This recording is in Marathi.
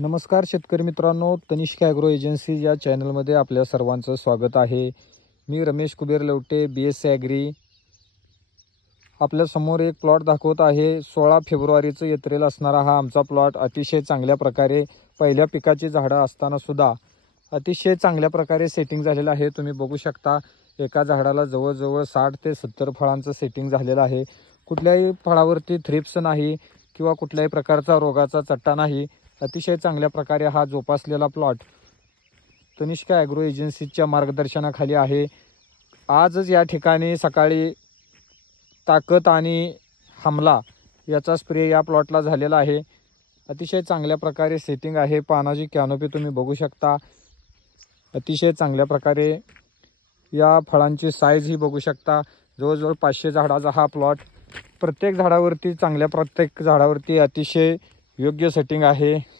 नमस्कार शेतकरी मित्रांनो, तनिष्क ॲग्रो एजन्सी या चॅनलमध्ये आपल्या सर्वांचं स्वागत आहे. मी रमेश कुबेर लवटे, BSc ॲग्री. आपल्यासमोर एक प्लॉट दाखवत आहे. 16 फेब्रुवारीचं येत्रेल असणारा हा आमचा प्लॉट अतिशय चांगल्या प्रकारे पहिल्या पिकाची झाडं असताना सुद्धा अतिशय चांगल्या प्रकारे सेटिंग झालेलं आहे. तुम्ही बघू शकता, एका झाडाला जवळजवळ 60 ते 70 फळांचं सेटिंग झालेलं आहे. कुठल्याही फळावरती थ्रिप्स नाही किंवा कुठल्याही प्रकारचा रोगाचा चट्टा नाही. अतिशय चांगल्या प्रकारे हा जोपासलेला प्लॉट तनिष्क ॲग्रो एजन्सीच्या मार्गदर्शनाखाली आहे. आजच या ठिकाणी सकाळी ताकद आणि हमला याचा स्प्रे या प्लॉटला झालेला आहे. अतिशय चांगल्या प्रकारे सेटिंग आहे. पानाची कॅनोपी तुम्ही बघू शकता. अतिशय चांगल्या प्रकारे या फळांची साईज ही बघू शकता. जवळजवळ 500 झाडाचा हा प्लॉट. प्रत्येक झाडावरती अतिशय योग्य सेटिंग आहे.